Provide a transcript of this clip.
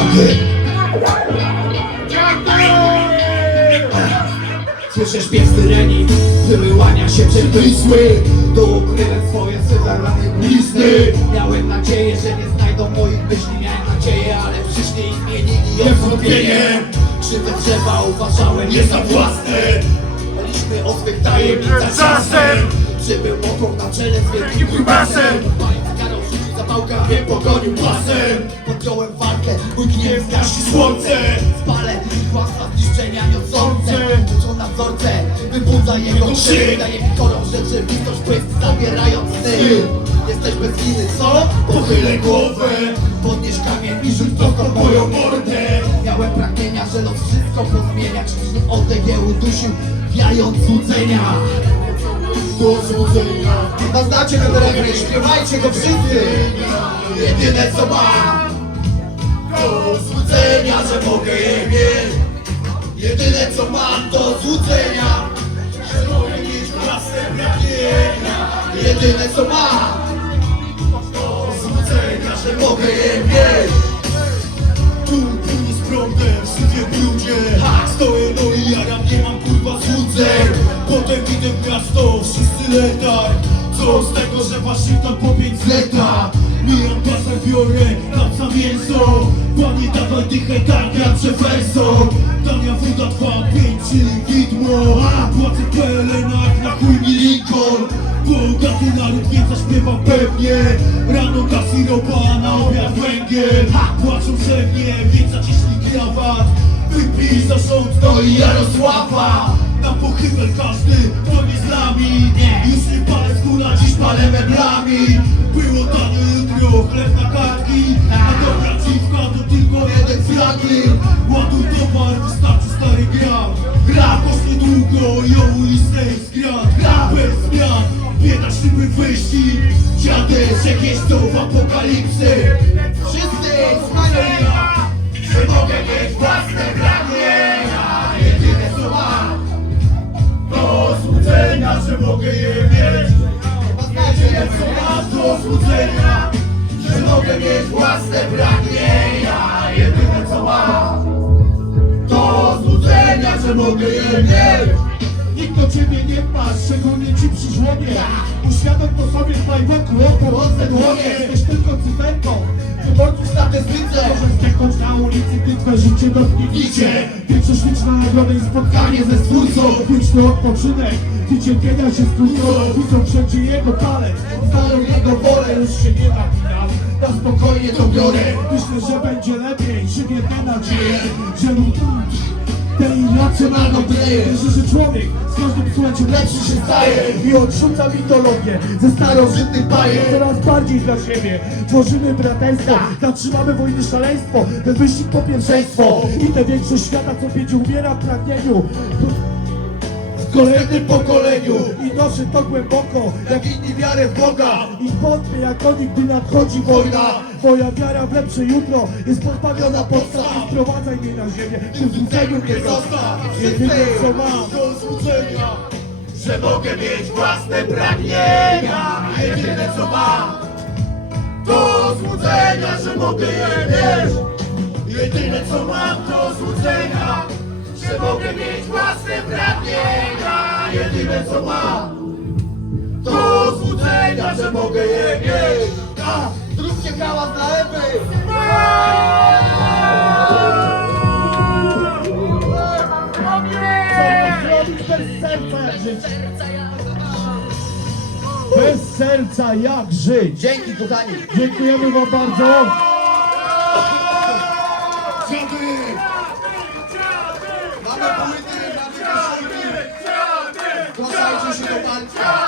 Dziady Słyszę śpiew syreni Wyłania się przed Wisły To ukryłem swoje zagrane blizny. Miałem nadzieję, że nie znajdą moich myśli. Miałem nadzieję, ale przyszli i zmienili je wątpienie Krzywe drzewa uważałem nie za własne. Byliśmy o swych tajemnicach czasem. Przybył motor na czele z wielkim grubasem Mając karą życiu zapałka mnie pogonił pasem Podjąłem walkę, mój gniew gasi słońce. Spalę ich kłamstwa zniszczenia niosące Uczą na wzorce, wybudza jego krzyk. Daje mi kolor rzeczywistość, błysk zabierając sny. Jesteś bez winy, co? Pochylę głowę. Podnieś kamień i rzuć prosto moją mordę. Miałem pragnienia, że los wszystko pozmienia. Krzyżny je udusił, wiając złudzenia. Do złudzenia. A znacie ten refren, śpiewajcie go wszyscy. Jedyne co mam złudzenia, że mogę je mieć. Jedyne co mam to złudzenia. Że mogę mieć własne pragnienia. Jedyne co mam To złudzenia, że mogę je mieć. Tu płynie z prądem, w syfie brudzie Stoję no i jaram, nie mam kurwa złudzeń. Potem idę w miasto, wszyscy letar Co z tego, że Waszyngton po pięć zleta Mijam pasek, biorę za mięso. Panie dawaj dychę, tak jak przeferso Tania woda dwa pięć, czyli widmo Płacę PLN-ach, na chuj mi Lincoln. Bogaty naród nie zaśpiewa pewnie. Rano kasy ropa, a na obiad węgiel. Płaczą ze mnie, więc zaciśnij krawat. Wypij za rząd, no i Jarosława. Na pochybel każdy, to nie z nami. Już nie palę kula, dziś palę meblami. Było tanio, chleb na kartki A dobra dziwka to tylko jeden Franklin Ładuj towar, wystarczy stary gram Gra kosztuje długo, ją listę jest gra. Gra bez zmian, bieda szyby wyścig Dziadek, jakieś to w apokalipsy. Wszyscy wspaniali Że mogę mieć własne pragnienia Jedyne co mam To złudzenia, że mogę je mieć. Nikt do ciebie nie ma, szczególnie ci przy żłobie. Uświadom to sobie dbaj wokół, o pomocne dłonie. Jesteś tylko cyferką, Wyborców statystyce. Możesz zdechnąć na ulicy, ty twoje życie dotknięcie Większość liczna nagroda i spotkanie ze stwórcą. Wieczny odpoczynek, ty cierpienia się skrócą Widzą wszędzie jego palec, znają jego wolę. Już się nie napinam, na spokojnie to biorę. Myślę, że będzie lepiej, żywię tę nadzieję Że lub racjonalną dreję. Wierzę, że człowiek z każdym słuchaciem lepszy się staje I odrzuca mitologię ze starożytnych bajek Coraz bardziej dla siebie tworzymy braterstwo Zatrzymamy wojny szaleństwo, ten wyścig po pierwszeństwo. I tę większość świata co pięć umiera w pragnieniu kolejnym pokoleniu I noszę to głęboko, jak inni wiarę w Boga. I wątpię jak oni, gdy nadchodzi wojna. Moja wiara w lepsze jutro jest pozbawiona podstaw. I sprowadzaj mnie na ziemię, czy w złudzeniu nie zostaw Jedyne co mam do złudzenia Że mogę mieć własne pragnienia. Jedyne co mam To złudzenia, że mogę je mieć. Jedyne co mam to złudzenia Że mogę mieć własne pragnienia Jedyne co mam. To złudzenia, że mogę je mieć. A, Zróbcie hałas dla Ewy Zrobić bez serca jak żyć. Bez serca jak żyć. Dzięki kochani. Dziękujemy wam bardzo. Mamy płyty Sunshine.